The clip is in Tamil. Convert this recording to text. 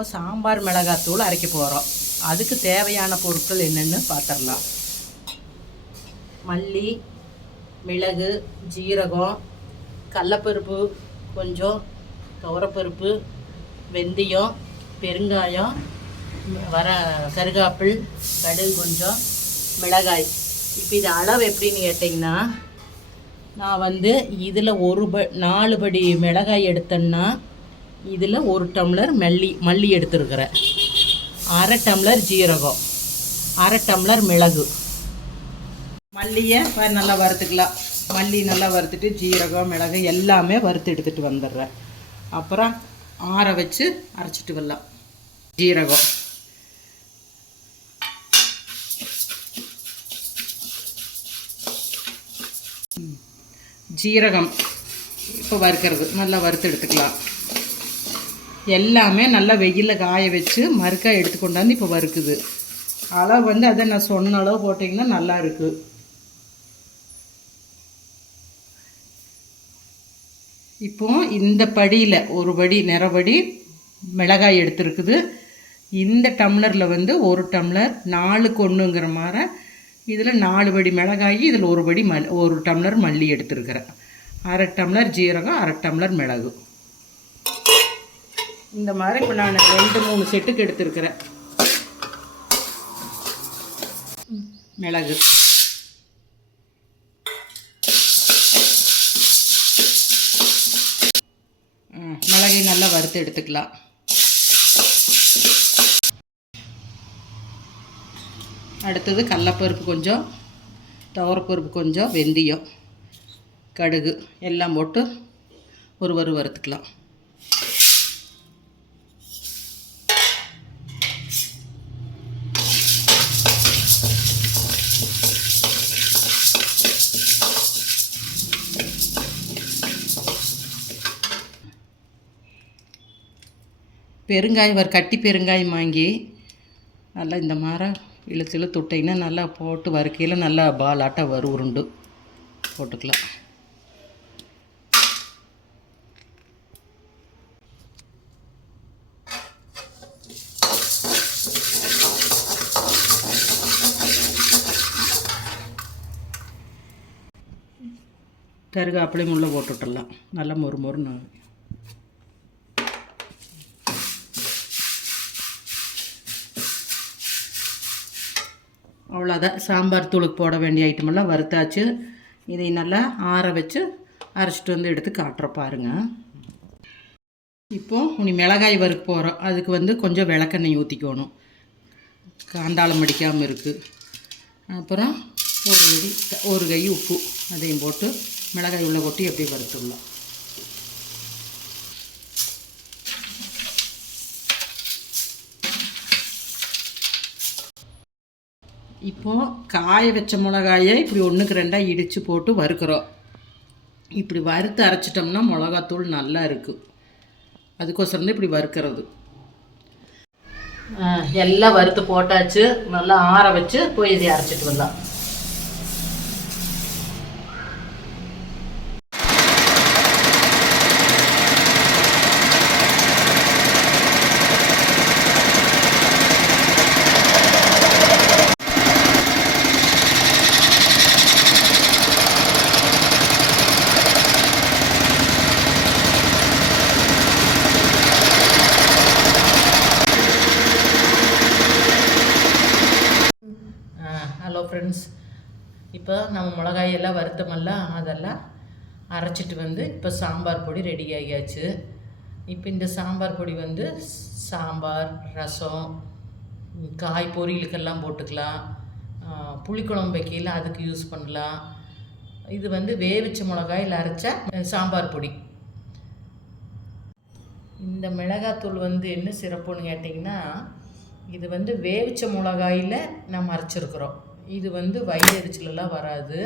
இப்போ சாம்பார் மிளகாத்தூள் அரைக்க போகிறோம். அதுக்கு தேவையான பொருட்கள் என்னென்னு பார்த்துடலாம். மல்லி, மிளகு, ஜீரகம், கடலப்பருப்பு கொஞ்சம், துவரப்பருப்பு, வெந்தயம், பெருங்காயம், கருகாப்பிள், கடுகு கொஞ்சம், மிளகாய். இப்போ இது அளவு எப்படின்னு கேட்டிங்கன்னா, நான் இதில் 4 படி மிளகாய் எடுத்தேன்னா இதில் 1 டம்ளர் மல்லி எடுத்துருக்கிறேன், 1/2 டம்ளர் ஜீரகம், 1/2 டம்ளர் மிளகு. மல்லியை நல்லா வறுத்துக்கலாம். மல்லி நல்லா வறுத்துட்டு ஜீரகம் மிளகு எல்லாமே வறுத்து எடுத்துகிட்டு வந்துடுறேன். அப்புறம் ஆற வச்சு அரைச்சிட்டு வரலாம். ஜீரகம் இப்போ வறுக்கிறது நல்லா வறுத்து எடுத்துக்கலாம். எல்லாமே நல்லா வெயிலில் காய வச்சு மறுக்காய் எடுத்து கொண்டாந்து இப்போ வறுக்குது. அளவு அதை நான் சொன்ன அளவு போட்டிங்கன்னா நல்லா இருக்குது. இப்போ இந்த படியில் 1 படி நிறபடி மிளகாய் எடுத்துருக்குது. இந்த டம்ளரில் 1 டம்ளர் 4க்கு 1ங்கிற மாதிரி இதில் 4 படி மிளகாய், இதில் 1 படி 1 டம்ளர் மல்லி எடுத்துருக்கிறேன். 1/2 டம்ளர் ஜீரகம், 1/2 டம்ளர் மிளகு. இந்த மாதிரி இப்போ நான் 2-3 செட்டுக்கு எடுத்துருக்கிறேன். மிளகு மிளகை நல்லா வறுத்து எடுத்துக்கலாம். அடுத்தது கடலப்பருப்பு கொஞ்சம், துவரப்பருப்பு கொஞ்சம், வெந்தயம், கடுகு எல்லாம் போட்டு ஒரு வறுத்துக்கலாம். பெருங்காயம் கட்டி பெருங்காயம் வாங்கி நல்லா இந்த மாதிரி இழுத்து தொட்டிங்கன்னா நல்லா போட்டு வறுக்கையில் நல்லா பாலாட்டம் உருண்டு போட்டுக்கலாம். கருகாப்பிளையும் உள்ளே போட்டுவிட்டுடலாம். நல்லா மொறுன்னு. அவ்வளோதான். சாம்பார் தூளுக்கு போட வேண்டிய ஐட்டமெல்லாம் வறுத்தாச்சு. இதை நல்லா ஆற வச்சு அரைச்சிட்டு எடுத்து காட்டுறோம் பாருங்கள். இப்போது மிளகாய் வறுக்க போகிறோம். அதுக்கு கொஞ்சம் விளக்கெண்ணெய் ஊற்றிக்கணும், காண்டாலம் அடிக்காமல் இருக்குது. அப்புறம் ஒரு கை உப்பு அதையும் போட்டு மிளகாய் உள்ளே கொட்டி அப்படியே வறுத்துடலாம். இப்போது காய வச்ச மிளகாயை இப்படி 1க்கு 2 இடித்து போட்டு வறுக்கிறோம். இப்படி வறுத்து அரைச்சிட்டோம்னா மிளகாத்தூள் நல்லா இருக்குது. அதுக்கோசரம் இப்படி வறுக்கிறது. எல்லாம் வறுத்து போட்டாச்சு. நல்லா ஆற வச்சு போய் இதை அரைச்சிட்டு வரலாம். ஹலோ ஃப்ரெண்ட்ஸ், இப்போ நம்ம மிளகாயெல்லாம் வறுத்தமெல்லாம் அதெல்லாம் அரைச்சிட்டு இப்போ சாம்பார் பொடி ரெடி ஆகியாச்சு. இப்போ இந்த சாம்பார் பொடி சாம்பார், ரசம், காய் பொரியலுக்கெல்லாம் போட்டுக்கலாம். புளிக்குழம்பு வைக்கையில் அதுக்கு யூஸ் பண்ணலாம். இது வேவிச்ச மிளகாயில் அரைச்ச சாம்பார் பொடி. இந்த மிளகாத்தூள் என்ன சிறப்புன்னு கேட்டிங்கன்னா, இது வேவிச்ச மிளகாயில் நம்ம அரைச்சிருக்கிறோம். இது வயிறு எரிச்சலெல்லாம் வராது.